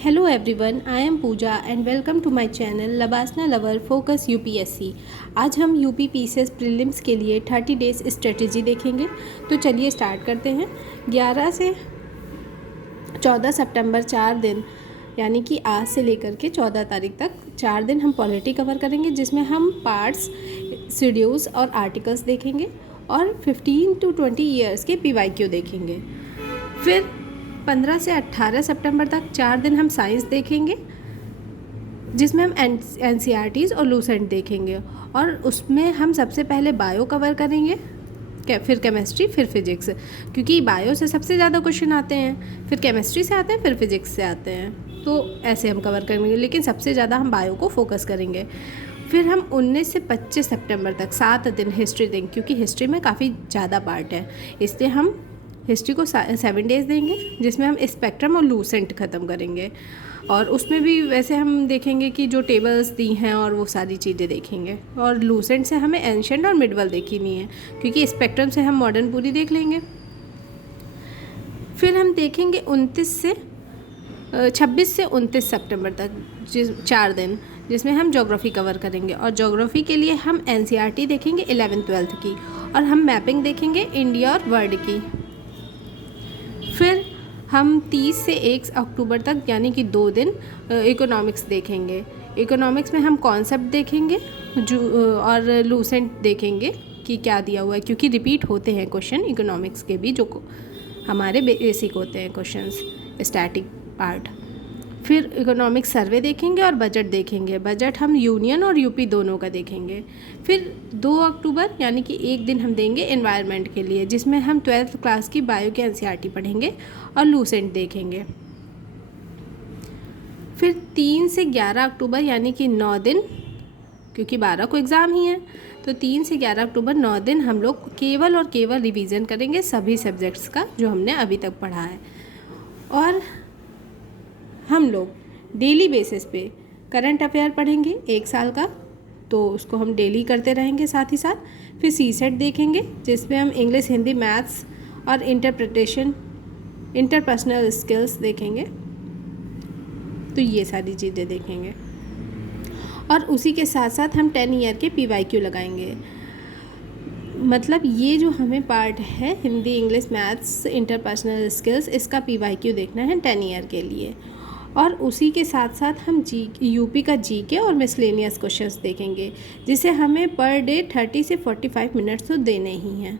Hello everyone, I am Pooja and welcome to my channel Labasna Lover Focus UPSC। आज हम UP PCS prelims के लिए 30 days strategy देखेंगे। तो चलिए स्टार्ट करते हैं। 11 से 14 सितंबर 4 दिन, यानी कि आज से लेकर के 14 तारीख तक 4 दिन हम पॉलिटी कवर करेंगे, जिसमें हम पार्ट्स, शेड्यूल्स और आर्टिकल्स देखेंगे और 15 to 20 ईयर्स के PYQ देखेंगे। फिर 15 से 18 सितंबर तक 4 दिन हम साइंस देखेंगे, जिसमें हम NCERTs और लूसेंट देखेंगे। और उसमें हम सबसे पहले बायो कवर करेंगे, फिर केमिस्ट्री, फिर फिजिक्स, क्योंकि बायो से सबसे ज़्यादा क्वेश्चन आते हैं, फिर केमिस्ट्री से आते हैं, फिर फिजिक्स से आते हैं। तो ऐसे हम कवर करेंगे, लेकिन सबसे ज़्यादा हम बायो को फोकस करेंगे। फिर हम 19 से 25 सितंबर तक 7 दिन हिस्ट्री देंगे, क्योंकि हिस्ट्री में काफ़ी ज़्यादा पार्ट है, इसलिए हम हिस्ट्री को 7 डेज़ देंगे, जिसमें हम स्पेक्ट्रम और लूसेंट ख़त्म करेंगे। और उसमें भी वैसे हम देखेंगे कि जो टेबल्स दी हैं और वो सारी चीज़ें देखेंगे। और लूसेंट से हमें एंशिएंट और मिडवल देखी नहीं है, क्योंकि स्पेक्ट्रम से हम मॉडर्न पूरी देख लेंगे। फिर हम देखेंगे 26 से 29 सितंबर तक 4 दिन, जिसमें हम ज्योग्राफी कवर करेंगे। और ज्योग्राफी के लिए हम NCERT देखेंगे 11th-12th की, और हम मैपिंग देखेंगे इंडिया और वर्ल्ड की। फिर हम 30 से 1 अक्टूबर तक, यानी कि 2 दिन, इकोनॉमिक्स देखेंगे। इकोनॉमिक्स में हम कॉन्सेप्ट देखेंगे और लूसेंट देखेंगे कि क्या दिया हुआ है, क्योंकि रिपीट होते हैं क्वेश्चन इकोनॉमिक्स के भी, जो हमारे बेसिक होते हैं क्वेश्चंस, स्टैटिक पार्ट। फिर इकोनॉमिक्स सर्वे देखेंगे और बजट देखेंगे। बजट हम यूनियन और यूपी दोनों का देखेंगे। फिर 2 अक्टूबर, यानी कि 1 दिन हम देंगे एनवायरनमेंट के लिए, जिसमें हम 12th क्लास की बायो के NCERT पढ़ेंगे और लूसेंट देखेंगे। फिर 3 से 11 अक्टूबर, यानी कि 9 दिन, क्योंकि 12 को एग्ज़ाम ही है, तो 3 से 11 अक्टूबर 9 दिन हम लोग केवल और केवल रिवीजन करेंगे सभी सब्जेक्ट्स का, जो हमने अभी तक पढ़ा है। और हम लोग डेली बेसिस पे करंट अफेयर पढ़ेंगे 1 साल का, तो उसको हम डेली करते रहेंगे साथ ही साथ। फिर CSET देखेंगे, जिसमें हम इंग्लिश, हिंदी, मैथ्स और इंटरपर्सनल स्किल्स देखेंगे। तो ये सारी चीज़ें देखेंगे। और उसी के साथ साथ हम 10 ईयर के PYQ लगाएंगे। मतलब ये जो हमें पार्ट है, Hindi, English, maths, interpersonal skills, इसका PYQ देखना है 10 ईयर के लिए। और उसी के साथ साथ हम यूपी का GK और मिसलेनियस क्वेश्चंस देखेंगे, जिसे हमें पर डे 30 से 45 मिनट्स तो देने ही हैं।